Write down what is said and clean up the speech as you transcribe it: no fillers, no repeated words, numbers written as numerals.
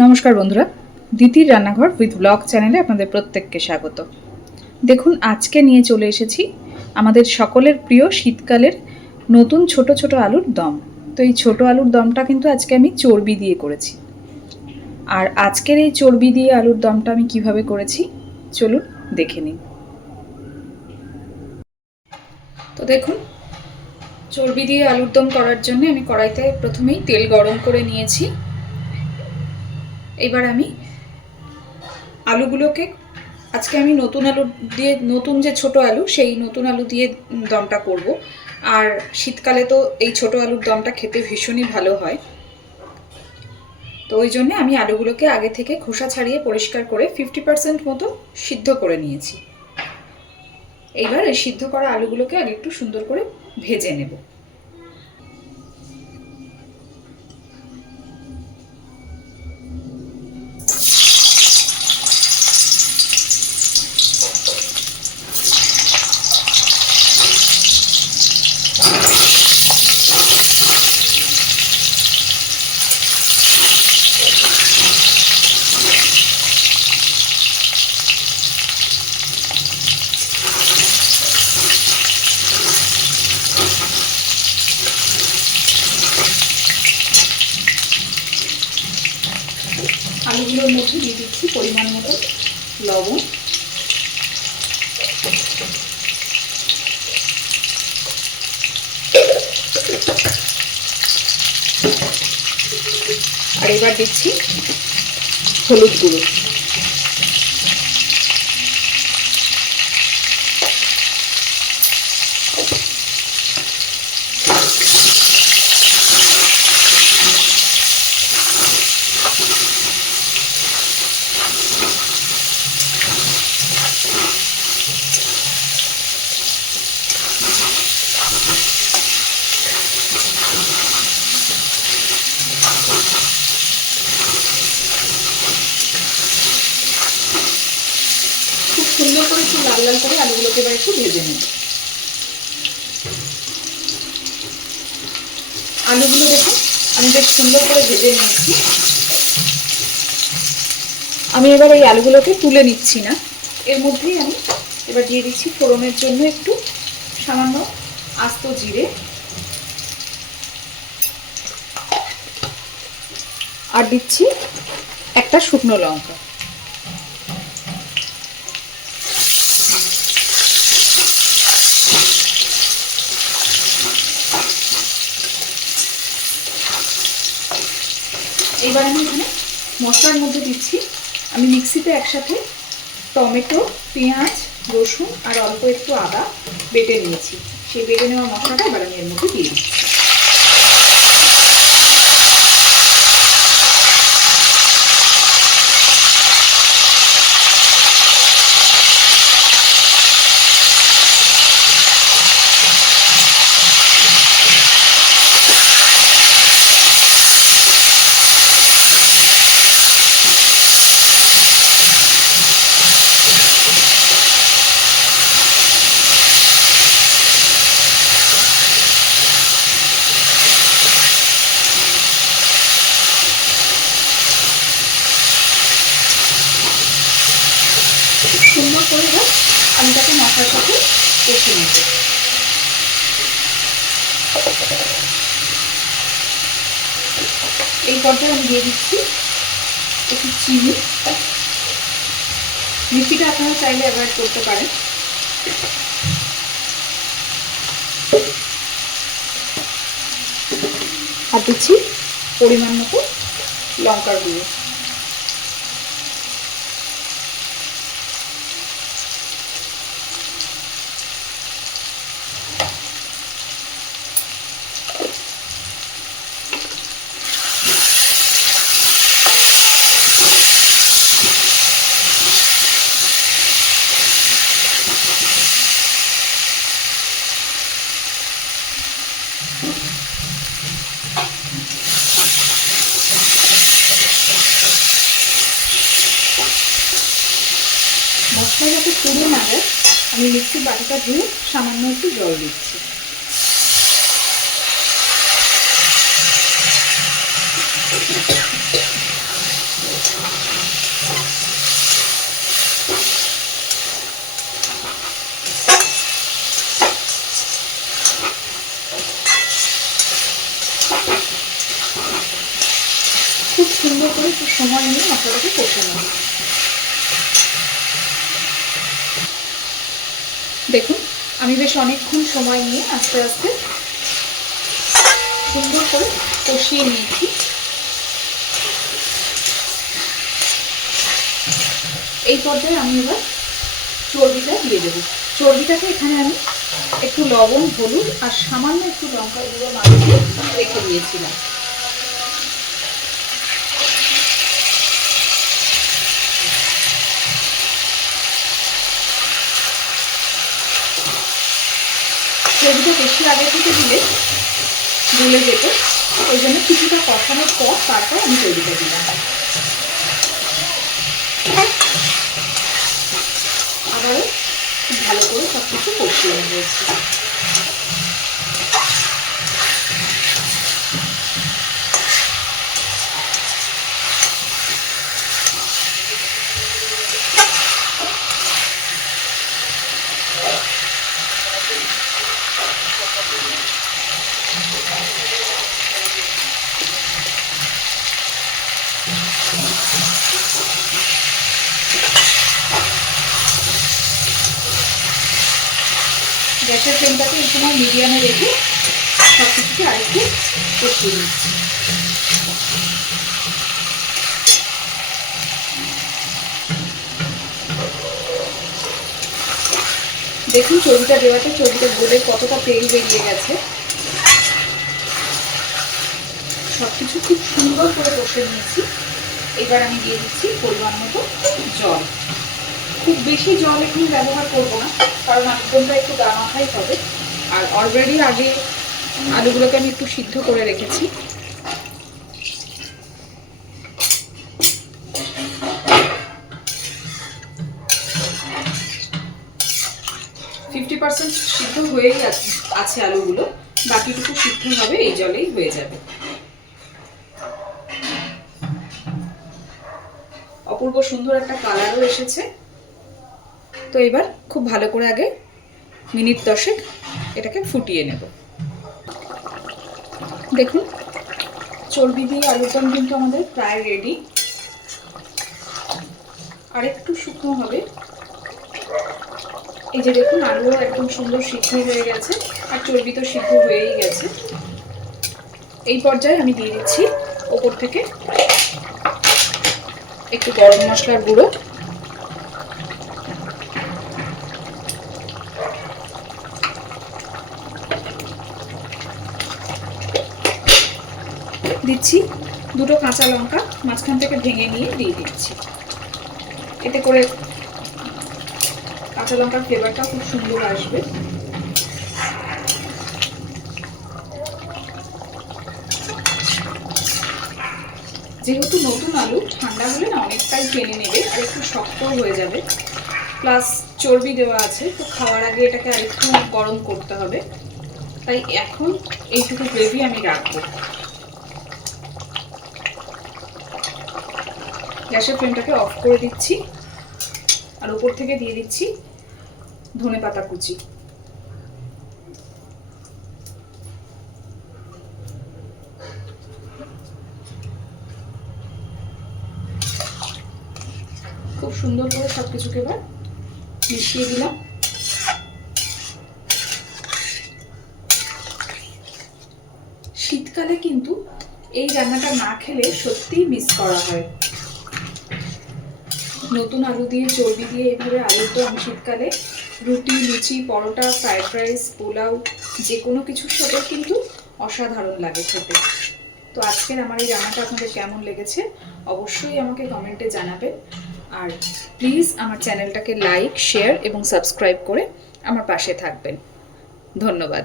নমস্কার বন্ধুরা, দিতির রান্নাঘর উইথ ব্লগ চ্যানেলে আপনাদের প্রত্যেককে স্বাগত। দেখুন, আজকে নিয়ে চলে এসেছি আমাদের সকলের প্রিয় শীতকালের নতুন ছোট ছোট আলুর দম। তো এই ছোট আলুর দমটা কিন্তু আজকে আমি চর্বি দিয়ে করেছি। আর আজকের এই চর্বি দিয়ে আলুর দমটা আমি কিভাবে করেছি চলুন দেখে নিন। তো দেখুন, চর্বি দিয়ে আলুর দম করার জন্য আমি কড়াইতে প্রথমেই তেল গরম করে নিয়েছি। এবার আমি আলুগুলোকে, আজকে আমি নতুন আলু দিয়ে, নতুন যে ছোট আলু, সেই নতুন আলু দিয়ে দমটা করব। আর শীতকালে তো এই ছোট আলুর দমটা খেতে ভীষণই ভালো হয়। তো ওই জন্য আমি আলুগুলোকে আগে থেকে খোসা ছাড়িয়ে পরিষ্কার করে 50% মতো সিদ্ধ করে নিয়েছি। এইবার এই সিদ্ধ করা আলুগুলোকে আগে একটু সুন্দর করে ভেজে নেব। আলুগুলোর মধ্যে দিয়ে দিচ্ছি পরিমাণ মতো লবণ, আর এবার দিচ্ছি হলুদ গুঁড়ো। খুব সুন্দর করে একটু লাল লাল করে আলুগুলোকে এবার একটু ভেজে নেব। আলুগুলো দেখুন আমি বেশ সুন্দর করে ভেজে নিয়েছি। আমি এবার এই আলুগুলোকে তুলে নিচ্ছি না, এর মধ্যেই আমি এবার দিয়ে দিচ্ছি ফোড়নের জন্য একটু সামান্য আস্ত জিরে, আর দিচ্ছি একটা শুকনো লঙ্কা। এবার আমি এখানে মশলার মধ্যে দিচ্ছি, আমি মিক্সিতে একসাথে টমেটো, পেঁয়াজ, রসুন আর অল্প একটু আদা বেটে নিয়েছি। সেই বেটে নেওয়া মশলাটা এবার আমি এর মধ্যে দিয়ে দিচ্ছি। সুন্দর করে এবার আলুটাকে মশলার সাথে কষে নেব। এই পর্যায়ে আমি দিয়ে দিচ্ছি একটু চিনি। মিষ্টিটা আপনারা চাইলে অ্যাভয়েড করতে পারেন। আর দিচ্ছি পরিমাণ মতো লঙ্কার গুঁড়ো। মশলা যাতে পুড়ে না যায়, আমি মিক্সির বাটিটা ধুয়ে সামান্য একটু জল দিচ্ছি। খুব সুন্দর করে একটু সময় নিয়ে মশলাটাকে কষে নেব। দেখুন আমি বেশ অনেকক্ষণ সময় নিয়ে আস্তে আস্তে সুন্দর করে কষিয়ে নিয়েছি। এই পর্যায়ে আমি এবার চর্বিটা দিয়ে দেবো। চর্বিটাকে এখানে আমি একটু লবণ, হলুদ আর সামান্য একটু লঙ্কা গুঁড়ো মাখিয়ে রেখে দিয়েছিলাম। চর্বিটা বেশি আগে থেকে দিলে গলে যেত, ওই জন্য কিছুটা কষানোর পর তারপর আমি চর্বিটা দিলাম। আবারও খুব ভালো করে সব কিছু কষিয়ে নিয়েছি। গ্যাসের ফ্লেমটাকে এই সময় মিডিয়ামে রেখে সব কিছুকে আরেকটু কষিয়ে নিচ্ছি। দেখুন চর্বিটা দেওয়াতে চর্বিটা গলে কতটা তেল বেরিয়ে গেছে। সব কিছু খুব সুন্দর করে কষে নিয়েছি। এবার আমি দিয়ে দিচ্ছি পরিমাণ মতো জল। খুব বেশি জল এখানে ব্যবহার করবো না, কারণ আলুদমটা একটু গা মাখাই হবে। আর অলরেডি আগে আলুগুলোকে আমি একটু সিদ্ধ করে রেখেছি। %50 সিদ্ধ হয়েই আছে আলুগুলো, বাকিটুকু সিদ্ধ হবে এই জলেই হয়ে যাবে। অপূর্ব সুন্দর একটা কালারও এসেছে। তো এবার খুব ভালো করে আগে মিনিট 10 এটাকে ফুটিয়ে নেব। দেখুন চর্বি দিয়ে আলুর দম কিন্তু আমাদের প্রায় রেডি। আর একটু শুকনো হবে। এই যে দেখুন আলুও একদম সুন্দর সিদ্ধ হয়ে গেছে আর চর্বি তো সিদ্ধ হয়েই গেছে। এই পর্যায়ে আমি দিয়ে দিচ্ছি ওপর থেকে একটু গরম মশলার গুঁড়ো, দিচ্ছি দুটো কাঁচা লঙ্কা মাঝখান থেকে ভেঙে নিয়ে দিয়ে দিচ্ছি। এতে করে কাঁচা লঙ্কার ফ্লেভারটা খুব সুন্দর আসবে। যেহেতু নতুন আলু ঠান্ডা হলে না অনেকটাই টেনে নেবে আর একটু শক্ত হয়ে যাবে, প্লাস চর্বি দেওয়া আছে, তো খাওয়ার আগে এটাকে আরেকটু গরম করতে হবে। তাই এখন এইটুকু গ্রেভি আমি রাখবো। গ্যাসের ফ্লেমটাকে অফ করে দিচ্ছি আর উপর থেকে দিয়ে দিচ্ছি ধনেপাতা কুচি। খুব সুন্দর করে সবকিছুকে এবার মিশিয়ে দিলাম। শীতকালে কিন্তু এই রান্নাটা না খেলে সত্যিই মিস করা হয়। নতুন আলু দিয়ে চর্বি দিয়ে এভাবে আলুর দম শীতকালে রুটি, লুচি, পরোটা, ফ্রাইড রাইস, পোলাও যে কোনো কিছুর সাথে কিন্তু অসাধারণ লাগে খেতে। তো আজকের আমার এই রান্নাটা আপনাদের কেমন লেগেছে অবশ্যই আমাকে কমেন্টে জানাবেন। আর প্লিজ আমার চ্যানেলটাকে লাইক, শেয়ার এবং সাবস্ক্রাইব করে আমার পাশে থাকবেন। ধন্যবাদ।